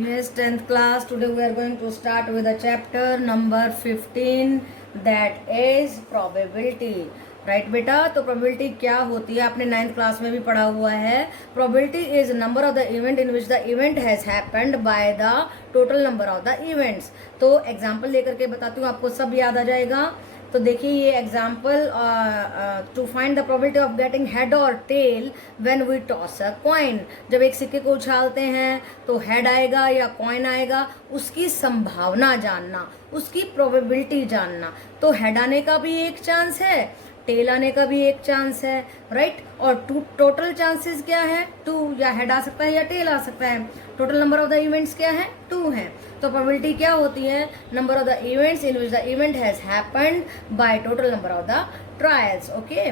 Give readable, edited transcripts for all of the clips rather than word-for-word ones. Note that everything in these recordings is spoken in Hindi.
Yes, 10th class. Today we are going to start with a chapter number 15 that is probability. Right बेटा, तो प्रोबेबिलिटी क्या होती है आपने 9th क्लास में भी पढ़ा हुआ है. Probability is number of the event in which the event has happened by the total number of the events. तो एग्जाम्पल लेकर के बताती हूँ, आपको सब याद आ जाएगा. तो देखिए ये example, to find the probability of getting head और tail when we toss a coin. जब एक सिक्के को उछालते हैं तो हेड आएगा या कॉइन आएगा, उसकी संभावना जानना, उसकी प्रोबेबिलिटी जानना. तो हेड आने का भी एक चांस है, टेल आने का भी एक चांस है, राइट. और टोटल चांसेस क्या है? 2. या हेड आ सकता है या टेल आ सकता है. Total number of the events क्या है? 2 है. तो प्रोबेबिलिटी क्या होती है? Number of the events in which the event has happened bye total number of the trials. Okay,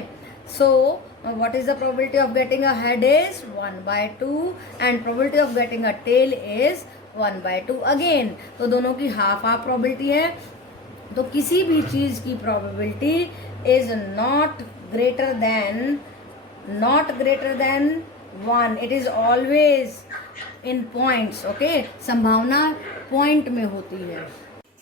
so what is the probability of getting a head is 1/2 and probability of getting a tail is 1/2 again. तो दोनों की हाफ हाफ प्रोबेबिलिटी है. तो किसी भी चीज की probability is not greater than 1. It is always in points. Okay, संभावना पॉइंट में होती है.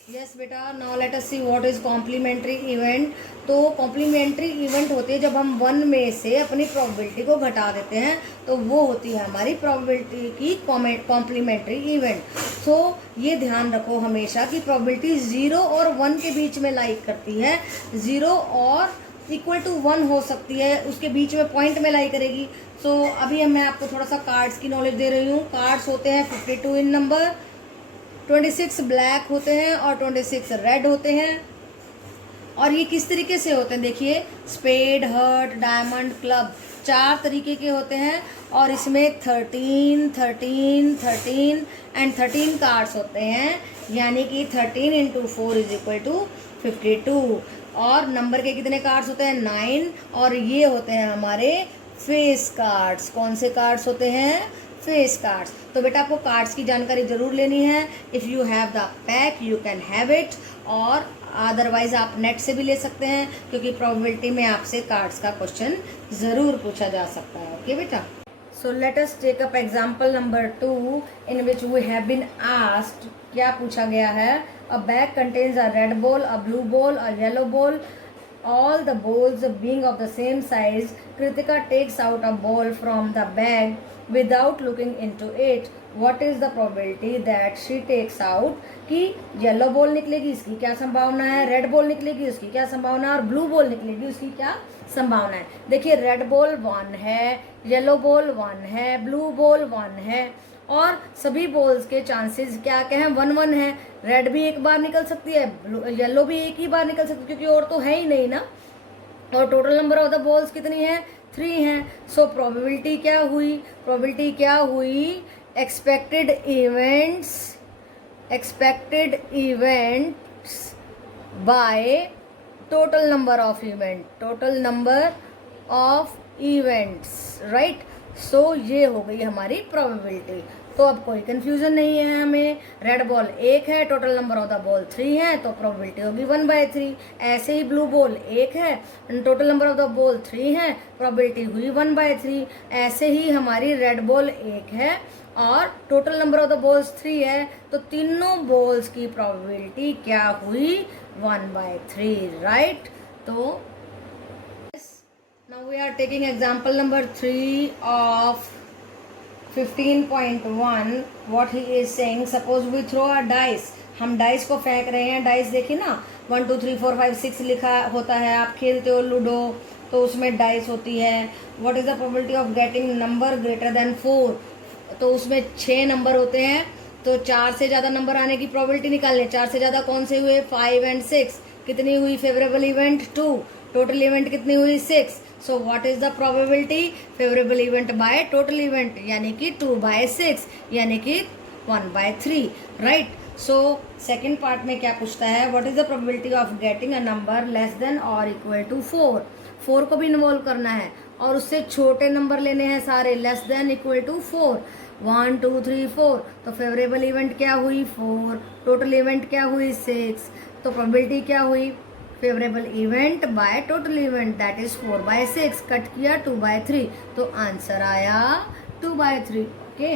यस बेटा, now let us see what is complementary event. तो कॉम्प्लीमेंट्री इवेंट होती है जब हम 1 में से अपनी प्रोबेबिलिटी को घटा देते हैं, तो वो होती है हमारी प्रोबेबिलिटी की कॉम्प्लीमेंट्री इवेंट. तो ये ध्यान रखो हमेशा कि प्रोबेबिलिटी 0 और 1 के बीच में लाई करती है. 0 और इक्वल टू 1 हो सकती है, उसके बीच में पॉइंट में लाई करेगी. सो अभी मैं आपको थोड़ा सा कार्ड्स की नॉलेज दे रही हूँ. कार्ड्स होते हैं 52 इन नंबर, 26 ब्लैक होते हैं और 26 रेड होते हैं. और ये किस तरीके से होते हैं? देखिए, स्पेड, हर्ट, डायमंड, क्लब, 4 तरीके के होते हैं. और इसमें 13, 13, 13 एंड 13 कार्ड्स होते हैं, यानी कि 13 × 4 = 52. और नंबर के कितने कार्ड्स होते हैं? 9. और ये होते हैं हमारे फेस कार्ड्स. कौन से कार्ड्स होते हैं? Face cards. तो बेटा आपको कार्ड्स की जानकारी जरूर लेनी है. If you have the pack you can have it, और अदरवाइज आप नेट से भी ले सकते हैं, क्योंकि प्रोबेबिलिटी में आपसे कार्ड्स का क्वेश्चन ज़रूर पूछा जा सकता है. ओके बेटा, so let us take up example number 2 in which we have been asked. क्या पूछा गया है? A bag contains a red ball, a blue ball, a yellow ball. All the balls being of the same size, Kritika takes out a ball from the bag without looking into it. What is the probability that she takes out? कि येलो बॉल निकलेगी, इसकी क्या संभावना है? रेड बॉल निकलेगी, उसकी क्या संभावना है? और ब्लू बॉल निकलेगी, उसकी क्या संभावना है? देखिए, रेड बॉल 1 है, येलो बॉल 1 है, ब्लू बॉल 1 है, और सभी बॉल्स के चांसेस क्या क्या हैं? 1-1 है. रेड भी एक बार निकल सकती है, येलो भी एक ही बार निकल सकती है, क्योंकि और तो है ही नहीं ना. और total number of the balls कितनी है? 3 हैं. सो प्रोबेबिलिटी क्या हुई? प्रोबेबिलिटी क्या हुई? Expected events by total number of events, right. So ये हो गई हमारी प्रोबेबिलिटी. तो अब कोई कंफ्यूजन नहीं है हमें. रेड बॉल 1 है, total number of the ball 3 है, तो प्रोबेबिलिटी होगी 1/3. ऐसे ही ब्लू बॉल 1 है, total number of the ball 3 है, प्रोबेबिलिटी हुई 1/3. ऐसे ही हमारी रेड बॉल 1 है और total number of the balls 3 है, तो तीनों बॉल्स की प्रोबेबिलिटी क्या हुई? 1/3, राइट. तो now we are taking example number 3 of 15.1. what he is saying, suppose we throw a dice. हम डाइस को फेंक रहे हैं. डाइस देखिए ना, 1 2 3 4 5 6 लिखा होता है. आप खेलते हो लूडो, तो उसमें डाइस होती है. What is the probability of getting number greater then 4? तो उसमें 6 नंबर होते हैं, तो 4 से ज़्यादा नंबर आने की प्रोबेबिलिटी निकालनी है. 4 से ज़्यादा कौन से हुए? 5 and 6. कितनी हुई? Favourable event 2. टोटल इवेंट कितनी हुई? 6. So what is the probability? Favourable event by total event, यानी कि 2/6, यानी कि 1/3, राइट. सो सेकेंड पार्ट में क्या पूछता है? What is the probability of getting a number less than और इक्वल टू 4? 4 को भी इन्वॉल्व करना है, और उससे छोटे नंबर लेने हैं सारे, लेस देन इक्वल टू 4. 1 2 3 4. तो फेवरेबल इवेंट क्या हुई? 4. टोटल इवेंट क्या हुई? 6. तो प्रोबेबिलिटी क्या हुई? Favourable event by total event, that is 4/6. Cut किया 2/3, तो आंसर आया 2/3. ओके,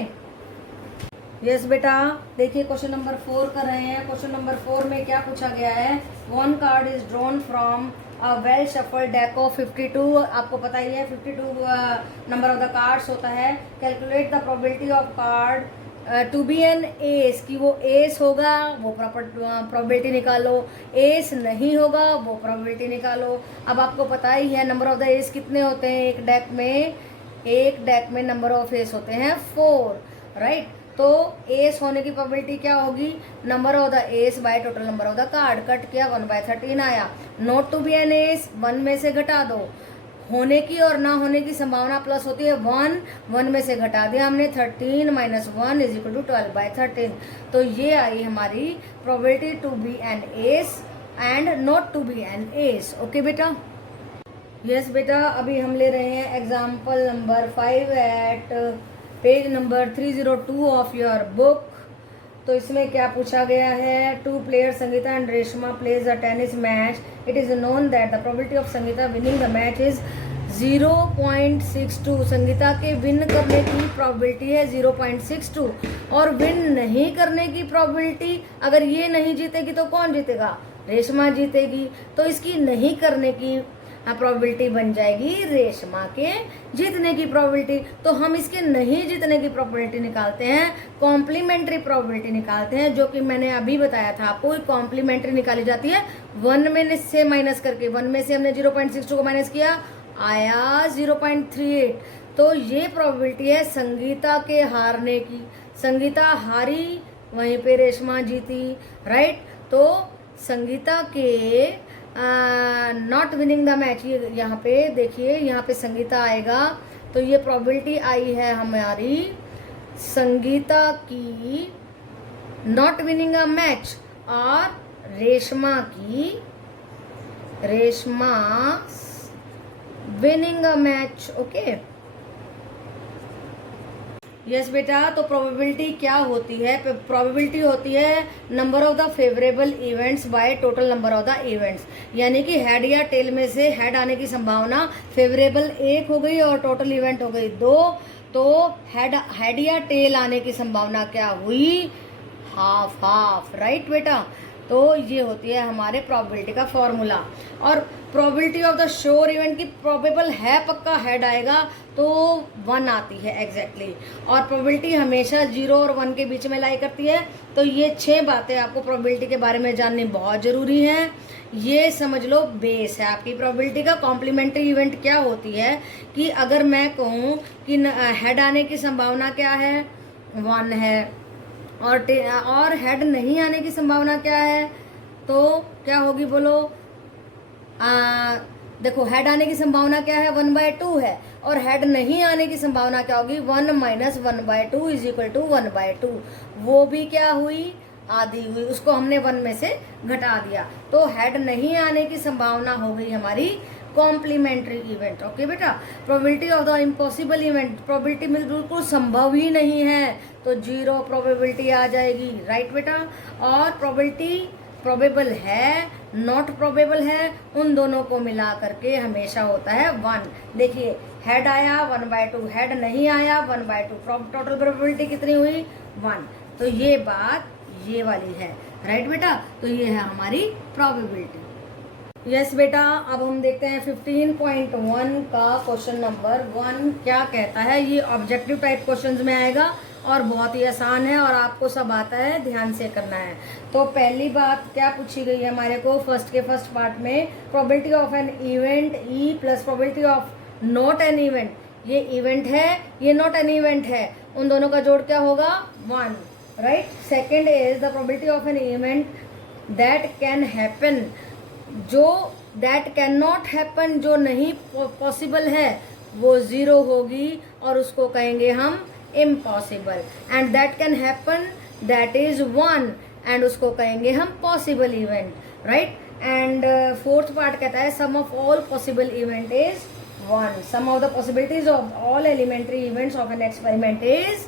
यस बेटा, देखिए क्वेश्चन नंबर 4 कर रहे हैं। क्वेश्चन नंबर 4 में क्या पूछा गया है, one card is drawn from a well shuffle deck of 52। आपको पता ही है 52 नंबर ऑफ द कार्ड्स होता है। Calculate the probability of card to be an ace, कि वो एस होगा वो प्रोबेबिलिटी निकालो, एस नहीं होगा वो प्रोबेबिलिटी निकालो। अब आपको पता ही है नंबर ऑफ द एस कितने होते हैं एक डेक में नंबर ऑफ एस होते हैं 4, राइट। तो एस होने की प्रोबेबिलिटी क्या होगी, number of the ace by total number of the card, cut किया 1/13 आया। Not to be an ace 1 में से घटा दो, होने की और ना होने की संभावना प्लस होती है 1 में से घटा दिया हमने, 13 - 1 = 12/13। तो ये आई हमारी probability to be an ace and not to be an ace. Okay बेटा। यस बेटा, अभी हम ले रहे हैं example number 5 at page number 302 of your book. तो इसमें क्या पूछा गया है, 2 players Sangeeta and Reshma plays a tennis match. It is known that the probability of Sangeeta winning the match is 0.62। Sangeeta के विन करने की प्रोबेबिलिटी है 0.62 और विन नहीं करने की प्रोबेबिलिटी, अगर ये नहीं जीतेगी तो कौन जीतेगा, रेशमा जीतेगी। तो इसकी नहीं करने की प्रोबेबिलिटी बन जाएगी रेशमा के जीतने की प्रोबेबिलिटी। तो हम इसके नहीं जीतने की प्रोबेबिलिटी निकालते हैं, कॉम्प्लीमेंट्री प्रोबेबिलिटी निकालते हैं, जो कि मैंने अभी बताया था आपको। कॉम्प्लीमेंट्री निकाली जाती है 1 में से माइनस करके। 1 में से हमने 0.62 को माइनस किया, आया 0.38। तो ये प्रोबेबिलिटी है संगीता के हारने की। संगीता हारी, वहीं पे रेशमा जीती, राइट। तो संगीता के नॉट विनिंग द मैच, ये यहाँ पे देखिए, यहाँ पे संगीता आएगा। तो ये प्रोबेबिलिटी आई है हमारी संगीता की नॉट विनिंग अ मैच और Reshma winning a match. Okay yes बेटा, तो प्रोबेबिलिटी क्या होती है, प्रोबेबिलिटी होती है number of the favourable events by total number of the events. यानी कि हेड या टेल में से हेड आने की संभावना फेवरेबल 1 हो गई और टोटल इवेंट हो गई 2। तो हेड या टेल आने की संभावना क्या हुई, हाफ, राइट बेटा। तो ये होती है हमारे प्रोबेबिलिटी का फॉर्मूला। और probability of the sure event की प्रोबेबल है पक्का हेड आएगा तो 1 आती है एग्जैक्टली। और प्रोबेबिलिटी हमेशा 0 और 1 के बीच में लाई करती है। तो ये 6 बातें आपको प्रोबेबिलिटी के बारे में जाननी बहुत ज़रूरी है। ये समझ लो बेस है आपकी प्रोबेबिलिटी का। कॉम्प्लीमेंट्री इवेंट क्या होती है कि अगर मैं कहूँ कि हेड आने की संभावना क्या है, 1 है, और हेड नहीं आने की संभावना क्या है, तो क्या होगी बोलो। देखो हेड आने की संभावना क्या है, 1/2 है, और हेड नहीं आने की संभावना क्या होगी, 1 - 1/2 = 1/2। वो भी क्या हुई, आधी हुई, उसको हमने 1 में से घटा दिया। तो हेड नहीं आने की संभावना हो गई हमारी कॉम्प्लीमेंट्री इवेंट। ओके बेटा। Probability of the impossible event, probability में बिल्कुल संभव ही नहीं है तो 0 प्रोबेबिलिटी आ जाएगी, राइट बेटा। और प्रोबेबिलिटी प्रोबेबल है, नॉट प्रोबेबल है, उन दोनों को मिला करके हमेशा होता है 1। देखिए हेड आया 1/2, हेड नहीं आया 1/2, टोटल प्रोबेबिलिटी कितनी हुई 1। तो ये बात ये वाली है, राइट बेटा। तो ये है हमारी प्रोबेबिलिटी। यस बेटा, अब हम देखते हैं 15.1 का क्वेश्चन नंबर 1 क्या कहता है। ये ऑब्जेक्टिव टाइप क्वेश्चंस में आएगा और बहुत ही आसान है और आपको सब आता है, ध्यान से करना है। तो पहली बात क्या पूछी गई है हमारे को, फर्स्ट पार्ट में probability of an event E plus probability of not an event. ये इवेंट है, ये नॉट एन इवेंट है, उन दोनों का जोड़ क्या होगा 1, right. Second is the probability of an event that can happen, जो दैट कैन नॉट हैपन, जो नहीं पॉसिबल है, वो 0 होगी और उसको कहेंगे हम impossible. And that can happen that is 1 and उसको कहेंगे हम possible event, right. And fourth part कहता है sum of all possible event is 1, sum of the possibilities of all elementary events of an experiment is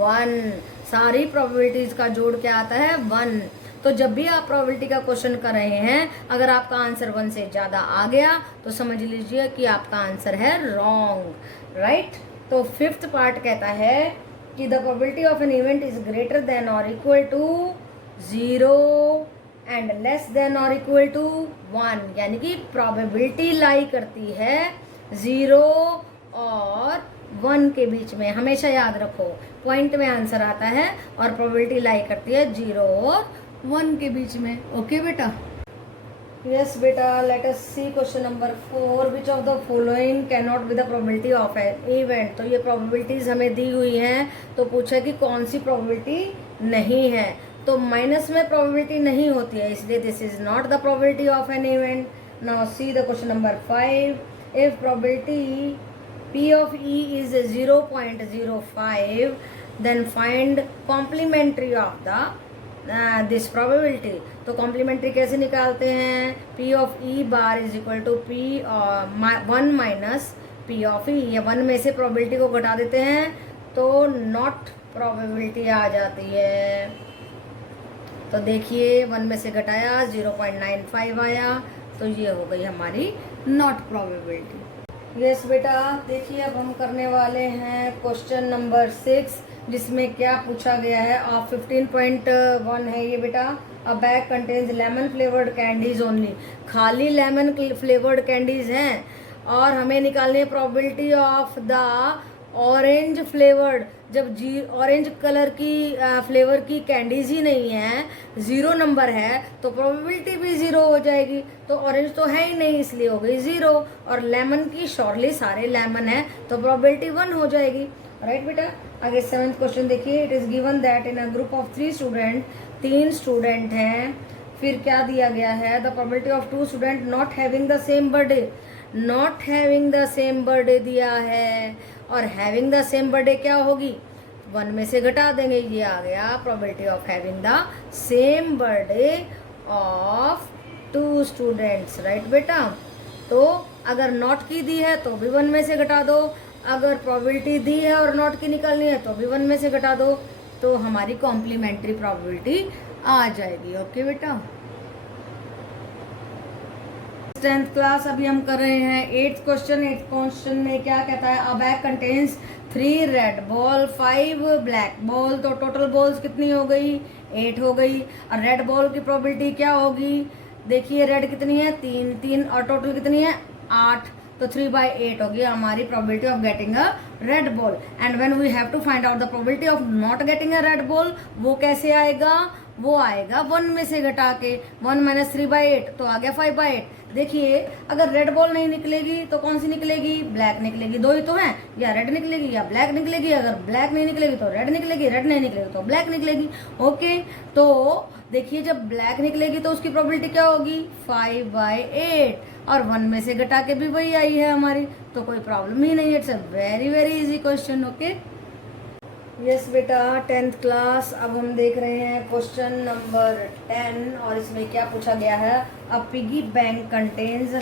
1। सारी प्रोबेबिलिटीज का जोड़ क्या आता है 1। तो जब भी आप प्रोबेबिलिटी का क्वेश्चन कर रहे हैं, अगर आपका आंसर 1 से ज़्यादा आ गया तो समझ लीजिए कि आपका आंसर है रॉन्ग, राइट। तो फिफ्थ पार्ट कहता है कि the probability of an event is greater than और equal to 0 and less than और इक्वल टू 1, यानी कि प्रोबेबिलिटी लाई करती है 0 और 1 के बीच में। हमेशा याद रखो, पॉइंट में आंसर आता है और प्रोबेबिलिटी लाई करती है 0 और 1 के बीच में। ओके बेटा? यस बेटा, let us see question number 4। Which of the following can not be the probability of an event. तो ये प्रोबेबिलिटीज हमें दी हुई हैं, तो पूछा कि कौन सी प्रोबेबिलिटी नहीं है। तो माइनस में प्रोबेबिलिटी नहीं होती है, इसलिए this is not the probability of an event. Now see the question number 5। If probability P of E is 0.05, then find complementary of the this probability। तो कॉम्प्लीमेंट्री कैसे निकालते हैं? P of E bar is equal to P 1 minus P of E। या 1 में से प्रोबेबिलिटी को घटा देते हैं तो नॉट प्रोबेबिलिटी आ जाती है। तो देखिए 1 में से घटाया 0.95 आया, तो ये हो गई हमारी नॉट प्रोबेबिलिटी। यस बेटा, देखिए अब हम करने वाले हैं क्वेश्चन नंबर 6, जिसमें क्या पूछा गया है। आप 15.1 है ये बेटा। अ bag contains lemon flavoured candies only. खाली लेमन फ्लेवर्ड कैंडीज हैं और हमें निकालनी है probability of the orange flavoured. जब ऑरेंज कलर की फ्लेवर की कैंडीज ही नहीं है, 0 नंबर है, तो प्रोबेबिलिटी भी 0 हो जाएगी। तो ऑरेंज तो है ही नहीं, इसलिए हो गई 0। और लेमन की श्योरली सारे लेमन है, तो प्रोबेबिलिटी 1 हो जाएगी। राइट बेटा? आगे 7th क्वेश्चन देखिए। It is given that in a group of 3 student, 3 student हैं। फिर क्या दिया गया है? The probability of 2 student not having the same birthday. Not having the same birthday दिया है, और हैविंग द सेम बर्थडे क्या होगी? 1 में से घटा देंगे, ये आ गया probability of having the same birthday of 2 students. Right बेटा? तो अगर नॉट की दी है तो भी 1 में से घटा दो, अगर प्रोबेबिलिटी दी है और नॉट की निकालनी है तो भी 1 में से घटा दो, तो हमारी कॉम्प्लीमेंट्री प्रोबेबिलिटी आ जाएगी। ओके बेटा? 10th क्लास अभी हम कर रहे हैं 8th क्वेश्चन। 8th क्वेश्चन में क्या कहता है? A bag contains 3 red ball 5 black ball. तो टोटल बॉल्स कितनी हो गई? 8 हो गई। और रेड बॉल की प्रोबेबिलिटी क्या होगी? देखिए रेड कितनी है? 3 और टोटल कितनी है? 8। तो 3/8 होगी हमारी probability of getting a red ball. And when we have to find out the probability of not getting a red ball, वो कैसे आएगा? वो आएगा 1 में से घटा के। 1 माइनस 3/8, तो आ गया 5/8। देखिए अगर रेड बॉल नहीं निकलेगी तो कौन सी निकलेगी? ब्लैक निकलेगी। 2 ही तो हैं, या रेड निकलेगी या ब्लैक निकलेगी। अगर ब्लैक नहीं निकलेगी तो रेड निकलेगी, रेड नहीं निकलेगी तो ब्लैक निकलेगी। ओके, तो देखिए जब ब्लैक निकलेगी तो उसकी प्रोबेबिलिटी क्या होगी? 5/8। और 1 में से घटा के भी वही आई है हमारी, तो कोई प्रॉब्लम ही नहीं है। It's a very very easy question. Okay yes बेटा, 10th क्लास अब हम देख रहे हैं क्वेश्चन नंबर 10, और इसमें क्या पूछा गया है? अ पिगी बैंक कंटेन्स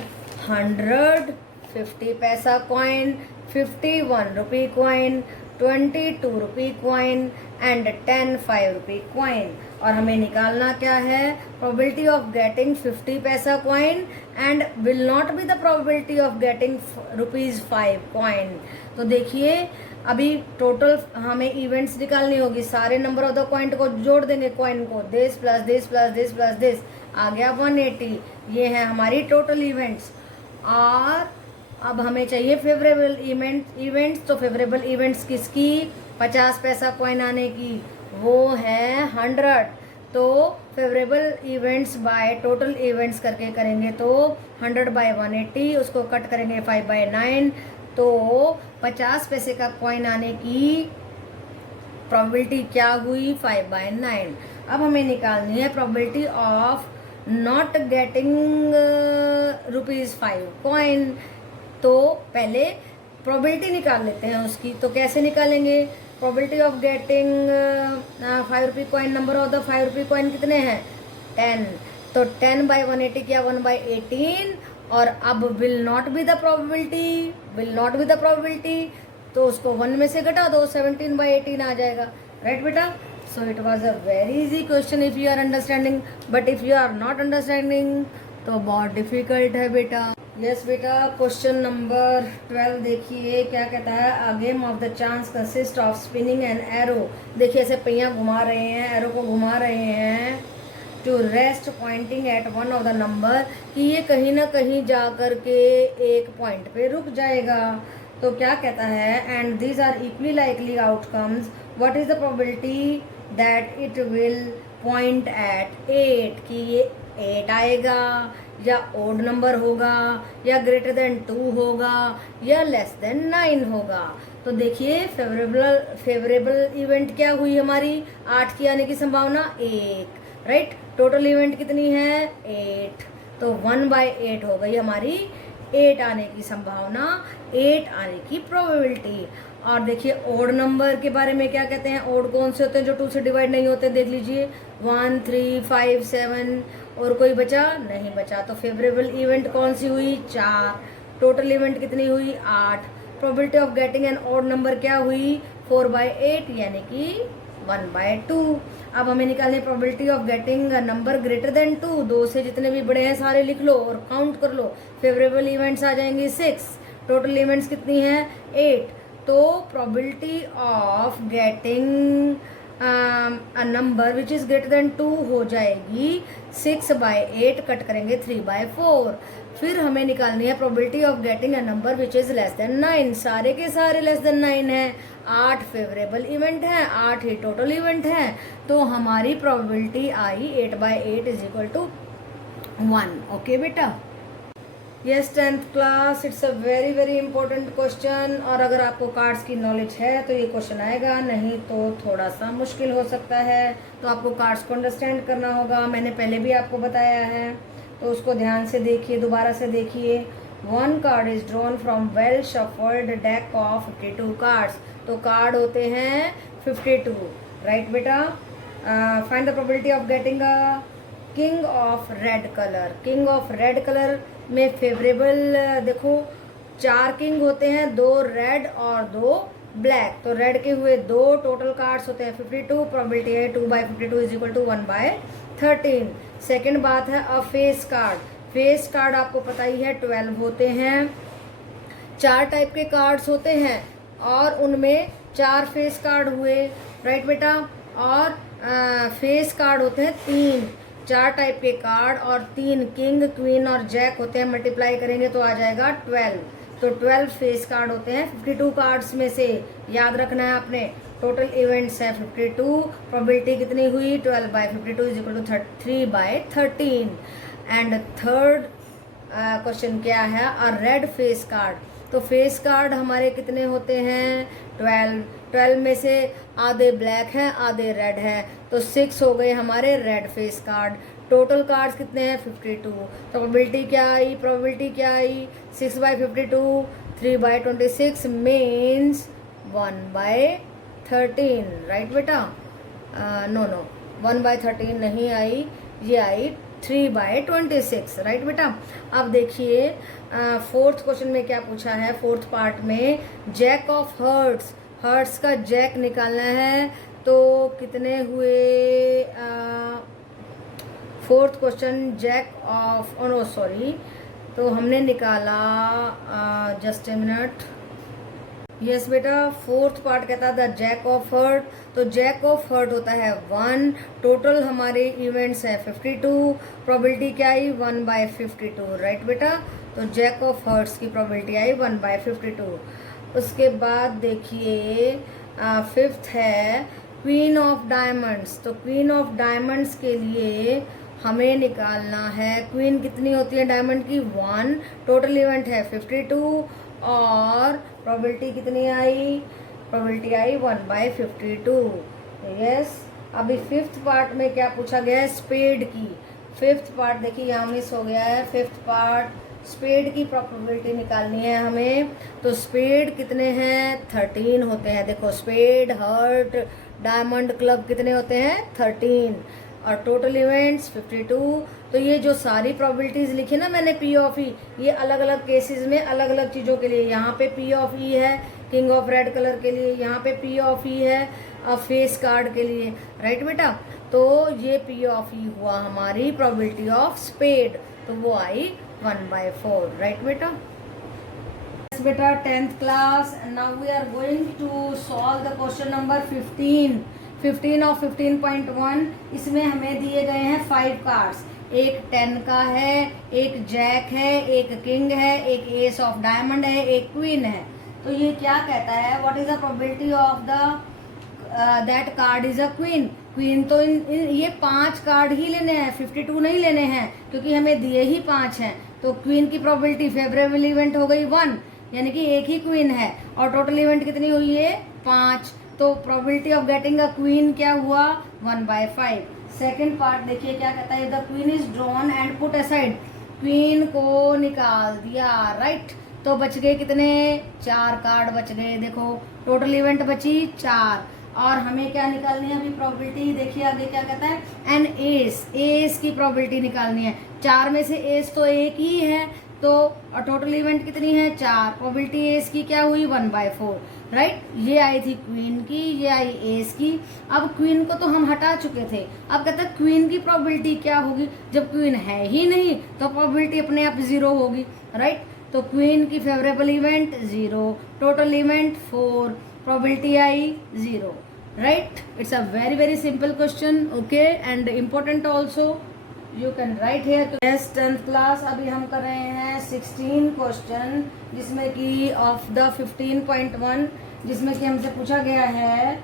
100 50 पैसा coin, 51 rupee coin, 22 rupee coin and 10 5 rupee coin. और हमें निकालना क्या है? प्रोबेबिलिटी ऑफ गेटिंग 50 पैसा coin and will not be the probability of getting ₹5 coin. तो देखिए अभी टोटल हमें इवेंट्स निकालनी होगी। सारे नंबर ऑफ द कॉइन को जोड़ देंगे, कॉइन को, this plus this plus this plus this, आ गया 180। ये है हमारी टोटल इवेंट्स। और अब हमें चाहिए फेवरेबल इवेंट्स। तो फेवरेबल इवेंट्स किसकी? 50 पैसा कॉइन आने की, वो है 100। तो favourable events by total events करके करेंगे तो 100/180, उसको कट करेंगे 5/9, तो 50 पैसे का कॉइन आने की प्रोबेबिलिटी क्या हुई? 5/9। अब हमें निकालनी है probability of not getting ₹5 coin. तो पहले प्रोबेबिलिटी निकाल लेते हैं उसकी। तो कैसे निकालेंगे? Probability of getting 5 rupee coin, number of the 5 rupee coin कितने हैं? 10। तो 10/180 किया 1/18। और अब will not be the probability, will not be the probability, तो उसको 1 में से घटा दो, 17/18 आ जाएगा। राइट बेटा? So it was a very easy question if you are understanding, but if you are not understanding तो बहुत डिफिकल्ट है बेटा। यस बेटा, क्वेश्चन नंबर 12 देखिए क्या कहता है। A game of the chance consist of spinning an arrow. देखिए ऐसे पहिया घुमा रहे हैं, एरो को घुमा रहे हैं to rest pointing at one of the number, कि ये कहीं ना कहीं जा कर के एक पॉइंट पे रुक जाएगा। तो क्या कहता है, and these are equally likely outcomes, what is the probability that it will point at 8, कि ये 8 आएगा या ओड नंबर होगा या ग्रेटर देन 2 होगा या लेस देन 9 होगा। तो देखिए फेवरेबल इवेंट क्या हुई हमारी, 8 की आने की संभावना 1, राइट। टोटल इवेंट कितनी है 8, तो 1/8 हो गई हमारी 8 आने की संभावना, 8 आने की प्रोबेबिलिटी। और देखिए ओड नंबर के बारे में क्या कहते हैं, ओड कौन से होते हैं जो 2 से डिवाइड नहीं होते, देख लीजिए 1, 3, 5, 7, और कोई बचा नहीं बचा। तो फेवरेबल इवेंट कौन सी हुई 4, टोटल इवेंट कितनी हुई 8, probability of getting an odd number क्या हुई 4/8 यानी कि 1/2। अब हमें निकालनी probability of getting a number greater than 2, 2 से जितने भी बड़े हैं सारे लिख लो और काउंट कर लो। फेवरेबल इवेंट्स आ जाएंगे 6, टोटल इवेंट्स कितनी है 8। तो probability of getting a number which is greater than 2 हो जाएगी 6/8, कट करेंगे 3/4। फिर हमें निकालनी है probability of getting a number which is less than 9, सारे के सारे लेस देन 9 है, 8 फेवरेबल इवेंट है, 8 ही टोटल इवेंट है। तो हमारी प्रोबेबिलिटी आई 8/8 इज इक्वल टू 1। ओके बेटा, yes 10th class, it's a very very important question. और अगर आपको कार्ड्स की नॉलेज है तो ये क्वेश्चन आएगा, नहीं तो थोड़ा सा मुश्किल हो सकता है। तो आपको कार्ड्स को अंडरस्टैंड करना होगा, मैंने पहले भी आपको बताया है, तो उसको ध्यान से देखिए, दोबारा से देखिए। 1 card is drawn from well shuffled deck of 52 cards. तो कार्ड होते हैं 52, राइट बेटा। Find the probability of getting a king of red colour. King of red colour में फेवरेबल देखो 4 किंग होते हैं, 2 रेड और 2 ब्लैक। तो रेड के हुए 2, टोटल कार्ड्स होते हैं 52, प्रोबेबिलिटी है 2/52 इज इक्वल टू 1/13। सेकेंड बात है अ फेस कार्ड। फेस कार्ड आपको पता ही है 12 होते हैं, 4 टाइप के कार्ड्स होते हैं और उनमें 4 फेस कार्ड हुए, राइट बेटा। और फेस कार्ड होते हैं 3, 4 टाइप के कार्ड और 3 किंग, क्वीन और जैक होते हैं, मल्टीप्लाई करेंगे तो आ जाएगा 12। तो 12 फेस कार्ड होते हैं 52 कार्ड्स में से। याद रखना है आपने, टोटल इवेंट्स है 52, प्रोबेबिलिटी कितनी हुई 12/52 is equal to 3/13। And third question क्या है, अ रेड फेस कार्ड। तो फेस कार्ड हमारे कितने होते हैं 12 में से आधे ब्लैक हैं आधे रेड है, तो 6 हो गए हमारे red face card. Total cards कितने हैं 52। तो प्रोबेबिलिटी क्या आई 6/52, 3/26 मीन्स 1/13, राइट बेटा। नो 1/13 नहीं आई, ये आई 3/26, राइट बेटा। अब देखिए फोर्थ क्वेश्चन में क्या पूछा है, फोर्थ पार्ट में जैक ऑफ हर्ट्स, हर्ट्स का जैक निकालना है। तो कितने हुए fourth question jack of no sorry, तो हमने निकाला जस्ट ए मिनट। यस बेटा, फोर्थ पार्ट कहता था जैक ऑफ हर्ट। तो जैक ऑफ हर्ट होता है 1, टोटल हमारे इवेंट्स है 52, प्रोबेबिलिटी क्या आई 1/52, राइट बेटा। तो जैक ऑफ हर्ट्स की प्रोबेबिलिटी आई 1/52। उसके बाद देखिए फिफ्थ है क्वीन ऑफ डायमंड्स। तो क्वीन ऑफ डायमंड्स के लिए हमें निकालना है, क्वीन कितनी होती है डायमंड की 1, टोटल इवेंट है 52 और प्रोबेबिलिटी कितनी आई, प्रोबेबिलिटी आई 1/52। यस, अभी फिफ्थ पार्ट में क्या पूछा गया है, स्पेड की। फिफ्थ पार्ट देखिए यहाँ मिस हो गया है, फिफ्थ पार्ट स्पेड की प्रोबेबिलिटी निकालनी है हमें। तो स्पेड कितने हैं 13 होते हैं। देखो स्पेड, हर्ट, डायमंड, क्लब कितने होते हैं 13 और टोटल इवेंट्स 52। तो ये जो सारी प्रोबेबिलिटीज लिखी ना मैंने पी ऑफ ई, ये अलग अलग केसेस में अलग अलग चीज़ों के लिए। यहाँ पे पी ऑफ ई है किंग ऑफ रेड कलर के लिए, यहाँ पे पी ऑफ ई है फेस कार्ड के लिए, राइट बेटा। तो ये पी ऑफ ई हुआ हमारी प्रोबेबिलिटी ऑफ स्पेड, तो वो आई 1/4, राइट बेटा? Yes बेटा, 10th class, and now we are going to solve the question number 15 of 15.1. इसमें हमें दिए गए हैं 5 कार्ड्स, एक 10 का है, एक जैक है, एक किंग है, एक एस ऑफ डायमंड है, एक क्वीन है। तो ये क्या कहता है, what is the probability of the that card is a queen. Queen तो ये 5 कार्ड ही लेने हैं, 52 नहीं लेने हैं, क्योंकि हमें दिए ही 5 हैं। तो क्वीन की प्रोबेबिलिटी फेवरेबल इवेंट हो गई 1, यानी कि एक ही क्वीन है, और टोटल इवेंट कितनी हुई है 5। तो probability of getting a queen क्या हुआ 1/5। सेकेंड पार्ट देखिए क्या कहता है, the queen is drawn and put aside, queen को निकाल दिया, राइट। तो बच गए कितने, 4 कार्ड बच गए। देखो टोटल इवेंट बची 4, और हमें क्या निकालनी है अभी प्रोबेबिलिटी, देखिए आगे क्या कहता है, एन एस की प्रोबेबिलिटी निकालनी है। 4 में से एस तो एक ही है, तो टोटल इवेंट कितनी है 4, प्रोबेबिलिटी एस की क्या हुई 1/4, राइट। ये आई थी क्वीन की, ये आई एस की। अब क्वीन को तो हम हटा चुके थे, अब कहता है क्वीन की प्रोबेबिलिटी क्या होगी, जब क्वीन है ही नहीं तो प्रोबेबिलिटी अपने आप 0 होगी, राइट। तो क्वीन की favourable event 0, total event 4, probability I 0, right? It's a very very simple question, okay, and important also. You can write here. Yes, 10th class, अभी हम कर रहे हैं 16 क्वेश्चन, जिसमें कि ऑफ द 15.1, जिसमें कि हमसे पूछा गया है,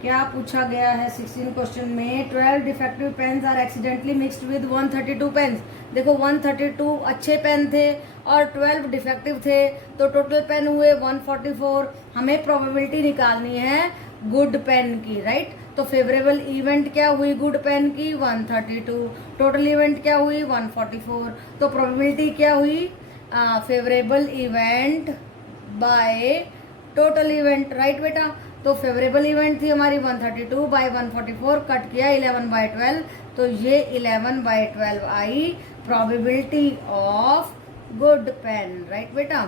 क्या पूछा गया है 16 क्वेश्चन में, 12 defective pens are accidentally mixed with 132 pens. देखो 132 अच्छे पेन थे और 12 डिफेक्टिव थे, तो टोटल पेन हुए 144। हमें प्रोबेबिलिटी निकालनी है गुड पेन की, राइट। तो फेवरेबल इवेंट क्या हुई गुड पेन की 132, टोटल इवेंट क्या हुई 144। तो प्रोबेबिलिटी क्या हुई favourable event by total event, right बेटा। तो फेवरेबल इवेंट थी हमारी 132 बाय 144, कट किया 11/12, तो ये 11/12 आई probability of good pen, right बेटा।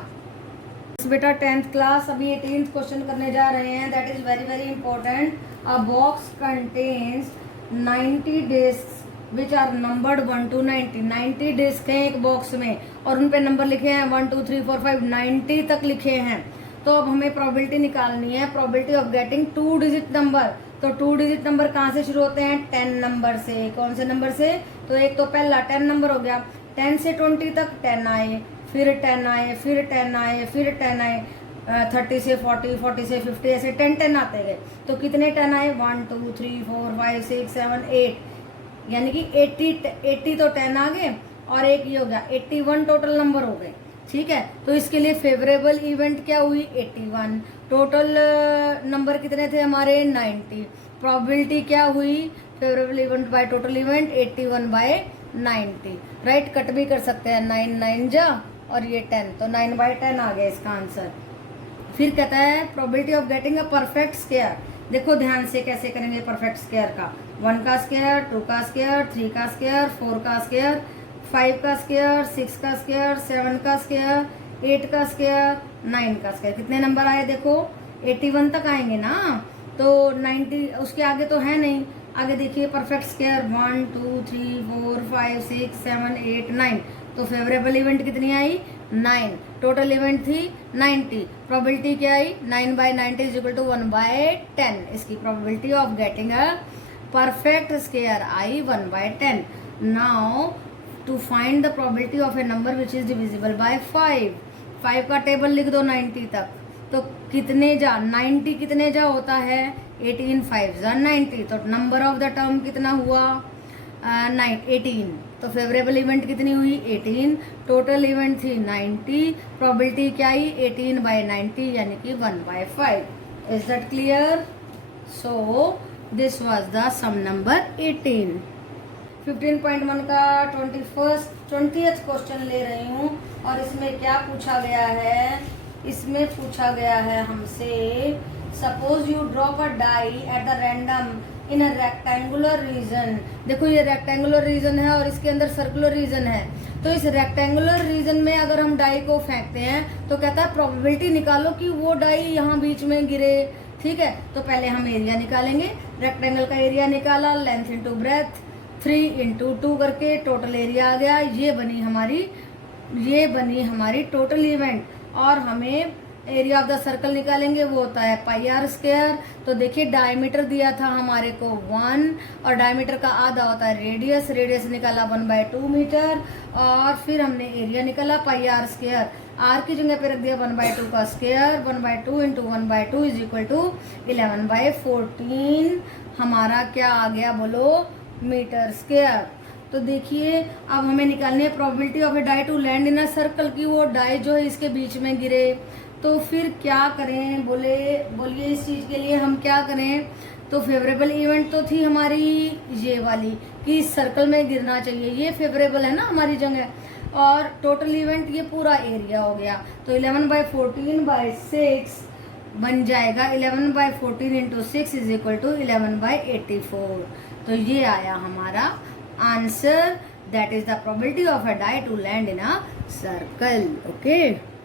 बेटा 10th क्लास, अभी 18th क्वेश्चन करने जा रहे हैं, that is very very important. A box contains 90 disc which are numbered 1 to 90। 90 disc हैं एक बॉक्स में और उन पे नंबर लिखे हैं 1 2 3 4 5 90 तक लिखे हैं। तो अब हमें प्रोबेबिलिटी निकालनी है, probability of getting 2 digit number. तो 2 डिजिट नंबर कहाँ से शुरू होते हैं 10 नंबर से। कौन से नंबर से, तो एक तो पहला 10 नंबर हो गया, 10 से 20 तक 10 आए, फिर 10 आए, फिर 10 आए, फिर 10 आए, 30 से 40, 40 से 50, ऐसे 10 आते गए। तो कितने 10 आए 1 2 3 4 5 6 7 8, यानी कि 80 तो 10 आ गए, और एक ये हो गया 81 टोटल नंबर हो गए, ठीक है। तो इसके लिए फेवरेबल इवेंट क्या हुई 81, टोटल नंबर कितने थे हमारे 90, प्रोबेबिलिटी क्या हुई favourable event by total event 81/90, right. Cut भी कर सकते हैं, 9 9 जा और ये 10, तो 9/10 आ गया इसका आंसर। फिर कहता है probability of getting a perfect square. देखो ध्यान से कैसे करेंगे परफेक्ट स्क्वायर का, 1 का स्क्वायर, 2 का स्क्वायर, 3 का स्क्वायर, 4 का स्क्वायर, 5 का स्क्वायर, 6 का स्क्वायर, 7 का स्क्वायर, 8 का स्क्वायर, 9 का स्क्वायर। कितने नंबर आए देखो 81 तक आएंगे ना, तो 90 उसके आगे तो है नहीं। आगे देखिए परफेक्ट स्क्वायर 1 2 3 4 5 6 7 8 9, तो फेवरेबल इवेंट कितनी आई 9, टोटल इवेंट थी 90, प्रोबेबिलिटी क्या आई 9/90 इज इक्वल टू 1/10। इसकी probability of getting a perfect square आई 1/10। Now to find the probability of a number which is divisible by 5 का टेबल लिख दो 90 तक। तो कितने जा 90 कितने जा होता है 18 5 जा 90, तो नंबर ऑफ द टर्म कितना हुआ 18। तो फेवरेबल इवेंट कितनी हुई 18, टोटल इवेंट थी 90, प्रोबेबिलिटी क्या आई 18/90 यानी कि 1/5। Is that clear? So this was the sum number 18। 15.1 का 20th क्वेश्चन ले रही हूँ, और इसमें क्या पूछा गया है, इसमें पूछा गया है हमसे, suppose you drop a die at the random in a rectangular region. देखो ये रेक्टेंगुलर रीजन है और इसके अंदर सर्कुलर रीजन है। तो इस रेक्टेंगुलर रीजन में अगर हम डाई को फेंकते हैं तो कहता है प्रोबेबिलिटी निकालो कि वो डाई यहाँ बीच में गिरे, ठीक है। तो पहले हम एरिया निकालेंगे, रेक्टेंगल का एरिया निकाला, लेंथ इंटू ब्रेथ 3 × 2 करके टोटल एरिया आ गया, ये बनी हमारी ये बनी हमारी टोटल इवेंट। और हमें एरिया ऑफ द सर्कल निकालेंगे, वो होता है पाई आर स्क्वायर। तो देखिए डायमीटर दिया था हमारे को 1 और डायमीटर का आधा होता है रेडियस, रेडियस निकाला 1/2 मीटर। और फिर हमने एरिया निकाला पाई आर स्क्वायर, आर की जगह पे रख दिया 1/2 का square, 1/2 into 1/2 is equal to 11/14 हमारा क्या आ गया बोलो, मीटर स्क्वायर। तो देखिए अब हमें निकालनी है probability of a die to land in a circle की, वो डाई जो है इसके बीच में गिरे। तो फिर क्या करें, बोलिए इस चीज़ के लिए हम क्या करें। तो फेवरेबल इवेंट तो थी हमारी ये वाली कि इस सर्कल में गिरना चाहिए, ये फेवरेबल है ना हमारी जगह। और टोटल इवेंट ये पूरा एरिया हो गया। तो 11/14/6 बन जाएगा 11/14 इंटू 6 इज इक्वल टू 11/84। तो ये आया हमारा answer, that is the probability of a die to land in a circle. Okay.